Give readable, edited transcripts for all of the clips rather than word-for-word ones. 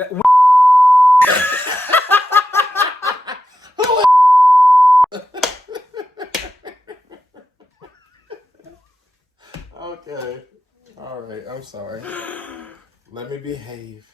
Okay. All right. I'm sorry. Let me behave.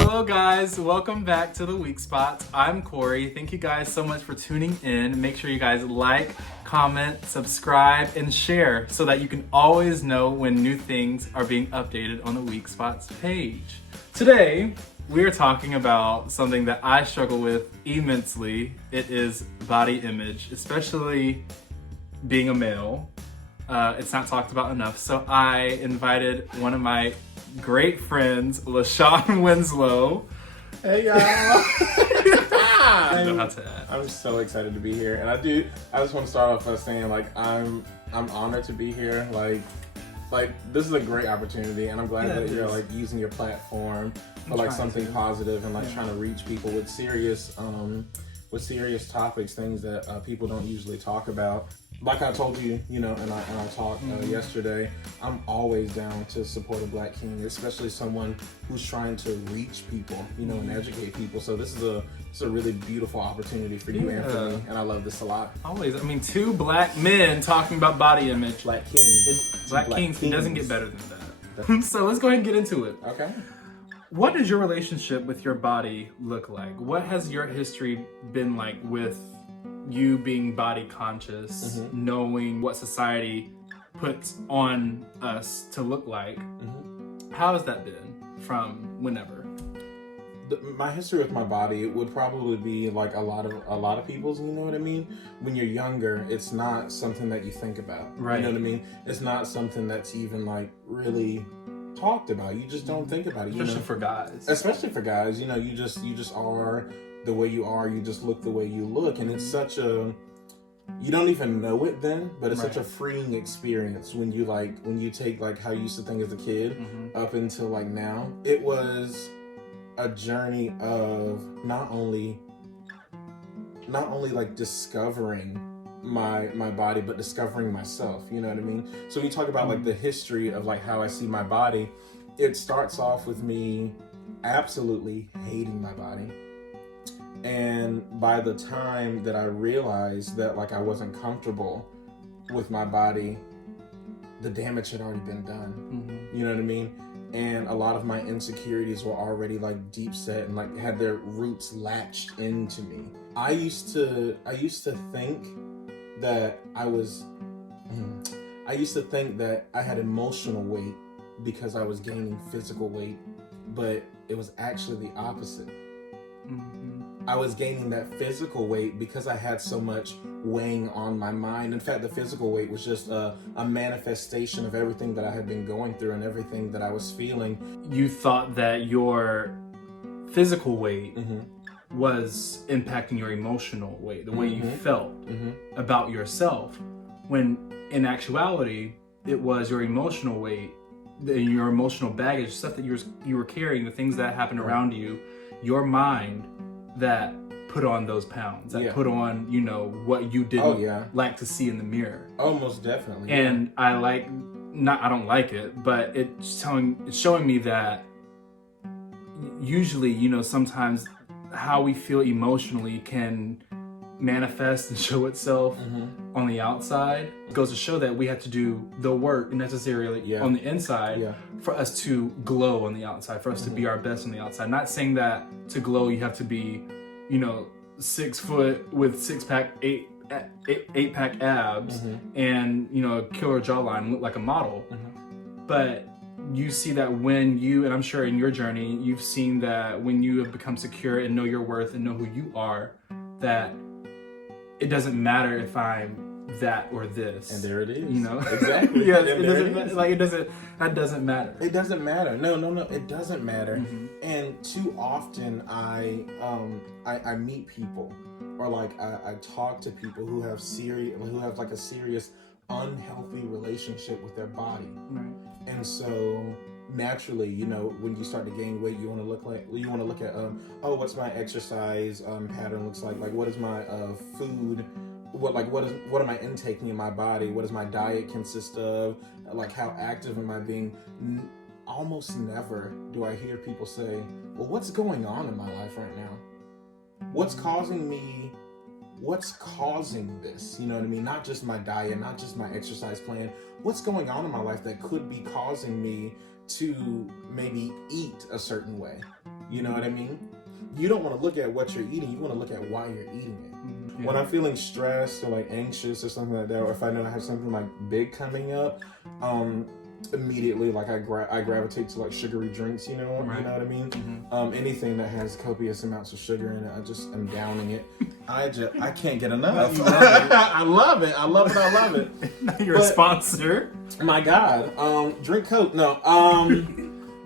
Hello guys, welcome back to The Weak Spots. I'm Corey. Thank you guys so much for tuning in. Make sure you guys like, comment, subscribe, and share so that you can always know when new things are being updated on the Weak Spots page. Today, we are talking about something that I struggle with immensely. It is body image, especially being a male. It's not talked about enough. So I invited one of my great friends, LaShawn Winslow. Hey y'all. I don't know how to add. I'm so excited to be here, and I just want to start off by saying I'm honored to be here. Like this is a great opportunity, and I'm glad that you're like using your platform for like something positive and like trying to reach people with serious topics, things that people don't usually talk about. Like I told you, and I talked yesterday, I'm always down to support a Black king, especially someone who's trying to reach people, and educate people. So this is a really beautiful opportunity for you and for me, and I love this a lot. Always. I mean, two Black men talking about body image. Black kings. Black kings. It doesn't get better than that. So let's go ahead and get into it. Okay. What does your relationship with your body look like? What has your history been like with you being body conscious, knowing what society puts on us to look like? How has that been from whenever? My history with my body would probably be like a lot of people's. You know what I mean? When you're younger, it's not something that you think about. Right. You know what I mean? It's not something that's even like really talked about. You just don't think about it. Especially for guys. Especially for guys. You just are the way you are. You just look the way you look, and it's such a, you don't even know it then, but it's such a freeing experience when you take like how you used to think as a kid up until like now. It was a journey of not only like discovering my body, but discovering myself. You know what I mean? So when you talk about like the history of like how I see my body, it starts off with me absolutely hating my body. And by the time that I realized that like I wasn't comfortable with my body, the damage had already been done. You know what I mean? And a lot of my insecurities were already like deep set and like had their roots latched into me. I used to think that I had emotional weight because I was gaining physical weight, but it was actually the opposite. I was gaining that physical weight because I had so much weighing on my mind. In fact, the physical weight was just a manifestation of everything that I had been going through and everything that I was feeling. You thought that your physical weight was impacting your emotional weight, the way you felt about yourself, when in actuality, it was your emotional weight, your emotional baggage, stuff that you were carrying, the things that happened around you, your mind, that put on those pounds, that put on, what you didn't like to see in the mirror. Oh, most definitely. And I don't like it, but it's showing me that usually, sometimes how we feel emotionally can manifest and show itself on the outside. It goes to show that we have to do the work necessarily on the inside for us to glow on the outside, for us to be our best on the outside. Not saying that to glow you have to be, 6 foot with 6-pack, 8-pack abs and, a killer jawline, look like a model. But you see that when you, and I'm sure in your journey, you've seen that when you have become secure and know your worth and know who you are, that it doesn't matter if I'm that or this. And there it is. Exactly. Yes, it doesn't, that doesn't matter. It doesn't matter. No, it doesn't matter. And too often I meet people, or like I talk to people who have like a serious unhealthy relationship with their body. Right. And so naturally, when you start to gain weight, you want to look at what's my exercise pattern looks like what is my food what am I intaking in my body? What does my diet consist of? Like, how active am I being? Almost never do I hear people say, well, what's going on in my life right now? What's causing this? You know what I mean? Not just my diet, not just my exercise plan. What's going on in my life that could be causing me to maybe eat a certain way? You know what I mean? You don't want to look at what you're eating. You want to look at why you're eating it. Yeah. When I'm feeling stressed or like anxious or something like that, or if I know I have something like big coming up, immediately like I gravitate to like sugary drinks, you know what I mean? Mm-hmm. Anything that has copious amounts of sugar in it, I just am downing it. I can't get enough. I love it. You're a sponsor. My God. Drink Coke. No.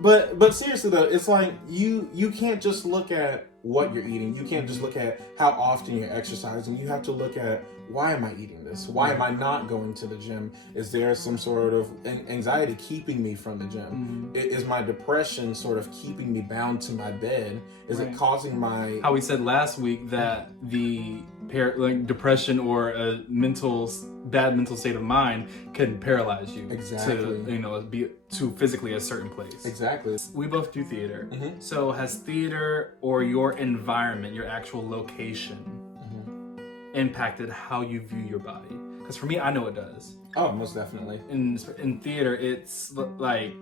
But seriously though, it's like you can't just look at what you're eating. You can't just look at how often you're exercising. You have to look at, why am I eating this? Why am I not going to the gym? Is there some sort of anxiety keeping me from the gym? Is my depression sort of keeping me bound to my bed? Is it causing my... How we said last week that the depression or a bad mental state of mind can paralyze you to be to physically a certain place. Exactly. We both do theater. So has theater or your environment, your actual location, impacted how you view your body? Because for me, I know it does. Oh, most definitely. In theater, it's like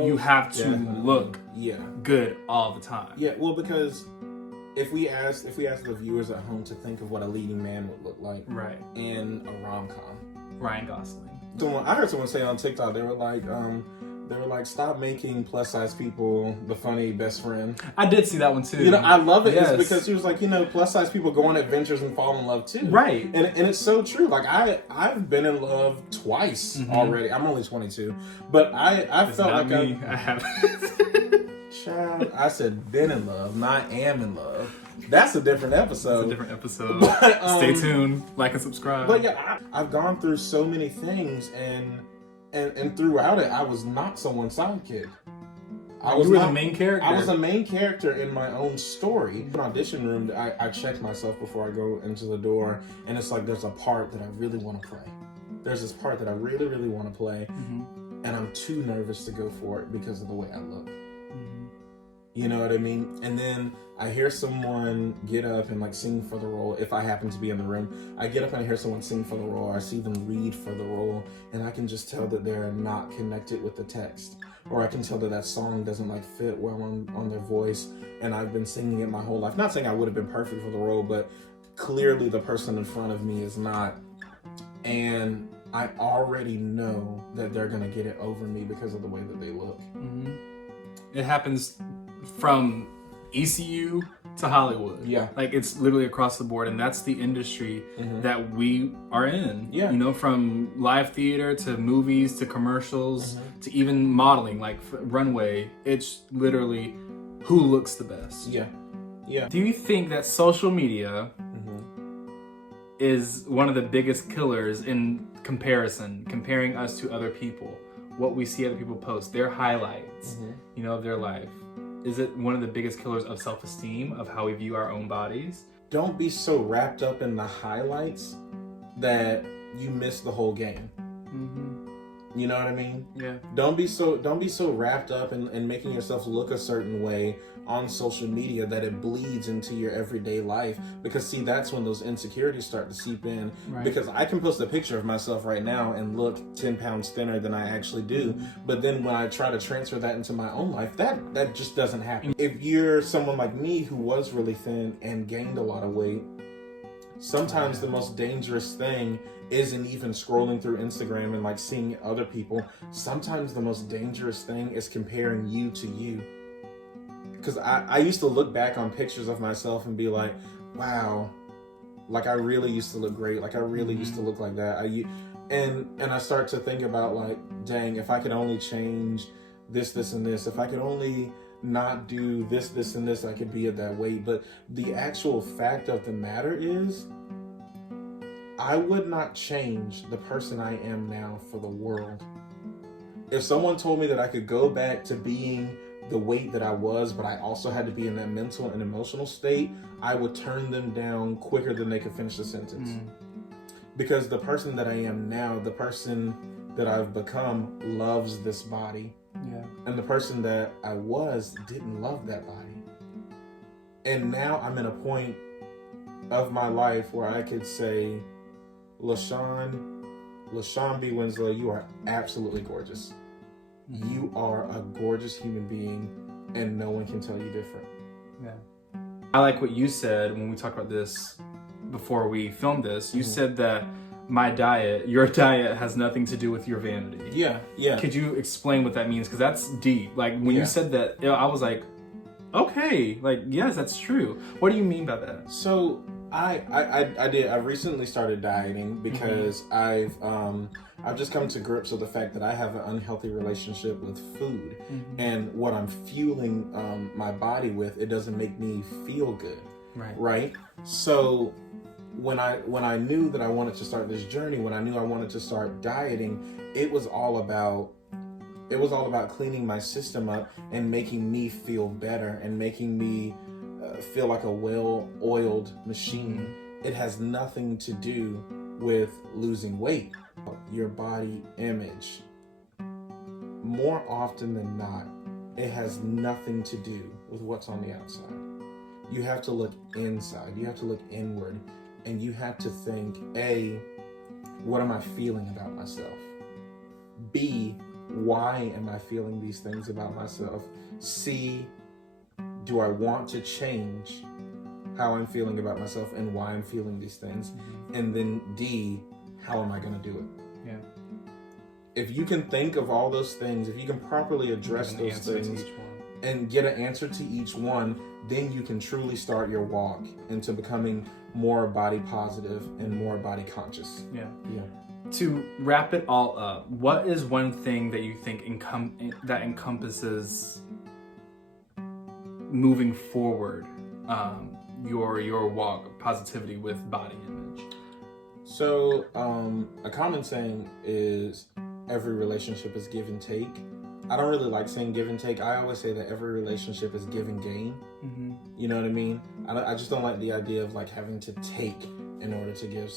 you have to look good all the time. Yeah, well, because if we ask the viewers at home to think of what a leading man would look like, in a rom-com, Ryan Gosling. I heard someone say on TikTok, they were like, stop making plus size people the funny best friend. I did see that one too. You know, I love it. Yes. It's because she was like, plus size people go on adventures and fall in love too. Right. And it's so true. Like I've been in love twice already. I'm only 22, but I felt like I haven't. Child, I said been in love, not am in love. That's a different episode. But, stay tuned, like and subscribe. But yeah, I've gone through so many things, and throughout it, I was not someone's sidekick. You were the main character. I was the main character in my own story. In the audition room, I check myself before I go into the door, and it's like there's a part that I really want to play. There's this part that I really, really want to play, and I'm too nervous to go for it because of the way I look. You know what I mean? And then I hear someone get up and like sing for the role. If I happen to be in the room, I get up and I hear someone sing for the role. I see them read for the role, and I can just tell that they're not connected with the text, or I can tell that song doesn't like fit well on their voice. And I've been singing it my whole life. Not saying I would have been perfect for the role, but clearly the person in front of me is not. And I already know that they're gonna get it over me because of the way that they look. It happens from ECU to Hollywood. Yeah. Like it's literally across the board, and that's the industry that we are in. Yeah. You know, from live theater to movies to commercials to even modeling, like runway. It's literally who looks the best. Yeah. Yeah. Do you think that social media is one of the biggest killers in comparing us to other people? What we see other people post, their highlights, of their life. Is it one of the biggest killers of self-esteem, of how we view our own bodies? Don't be so wrapped up in the highlights that you miss the whole game. You know what I mean? Yeah. Don't be so wrapped up in making yourself look a certain way on social media that it bleeds into your everyday life. Because see, that's when those insecurities start to seep in. Right. Because I can post a picture of myself right now and look 10 pounds thinner than I actually do. But then when I try to transfer that into my own life, that just doesn't happen. If you're someone like me who was really thin and gained a lot of weight, sometimes the most dangerous thing isn't even scrolling through Instagram and like seeing other people. Sometimes the most dangerous thing is comparing you to you. Because I used to look back on pictures of myself and be like, wow, like I really used to look great. Like I really used to look like that. And I start to think about like, dang, if I could only change this, and this, if I could only not do this, and this, I could be at that weight. But the actual fact of the matter is, I would not change the person I am now for the world. If someone told me that I could go back to being the weight that I was, but I also had to be in that mental and emotional state, I would turn them down quicker than they could finish the sentence. Because the person that I am now, the person that I've become, loves this body. Yeah. And the person that I was didn't love that body. And now I'm in a point of my life where I could say, LaShawn B. Winslow, you are absolutely gorgeous. You are a gorgeous human being, and no one can tell you different. Yeah. I like what you said when we talked about this before we filmed this. You said that your diet has nothing to do with your vanity. Yeah, yeah. Could you explain what that means? Because that's deep. Like, when you said that, I was like, okay, like, yes, that's true. What do you mean by that? So I did. I recently started dieting because I've just come to grips with the fact that I have an unhealthy relationship with food, and what I'm fueling my body with, it doesn't make me feel good. Right. So when I knew that I wanted to start this journey, when I knew I wanted to start dieting, it was all about cleaning my system up and making me feel better and making me feel like a well-oiled machine. It has nothing to do with losing weight. Your body image, more often than not, it has nothing to do with what's on the outside. You have to look inside. You have to look inward. And you have to think, A, what am I feeling about myself? B, why am I feeling these things about myself? C, do I want to change how I'm feeling about myself and why I'm feeling these things? And then D, how am I going to do it? Yeah. If you can think of all those things, if you can properly address those things and get an answer to each one, then you can truly start your walk into becoming more body positive and more body conscious. Yeah. To wrap it all up, what is one thing that you think that encompasses moving forward your walk of positivity with body image? So a common saying is every relationship is give and take. I don't really like saying give and take. I always say that every relationship is give and gain. You know what I mean? I just don't like the idea of like having to take in order to get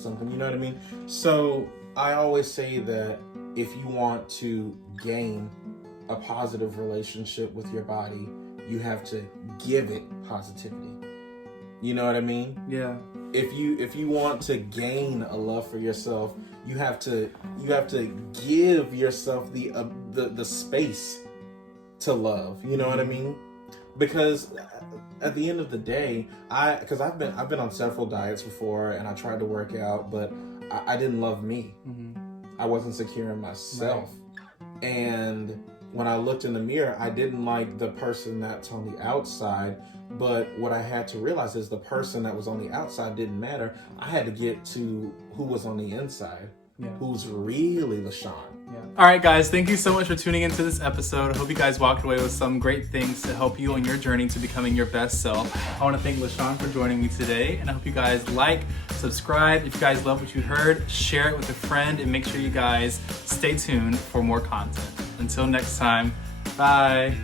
something. You know what I mean? So I always say that if you want to gain a positive relationship with your body, you have to give it positivity. You know what I mean? Yeah. If you want to gain a love for yourself, you have to give yourself the space to love. You know what I mean? Because at the end of the day, I've been on several diets before, and I tried to work out, but I didn't love me. I wasn't secure in myself. Right. And when I looked in the mirror, I didn't like the person that's on the outside. But what I had to realize is the person that was on the outside didn't matter. I had to get to who was on the inside, who's really LaShawn. All right, guys, thank you so much for tuning into this episode. I hope you guys walked away with some great things to help you on your journey to becoming your best self. I want to thank LaShawn for joining me today, and I hope you guys like, subscribe. If you guys love what you heard, share it with a friend, and make sure you guys stay tuned for more content. Until next time, bye.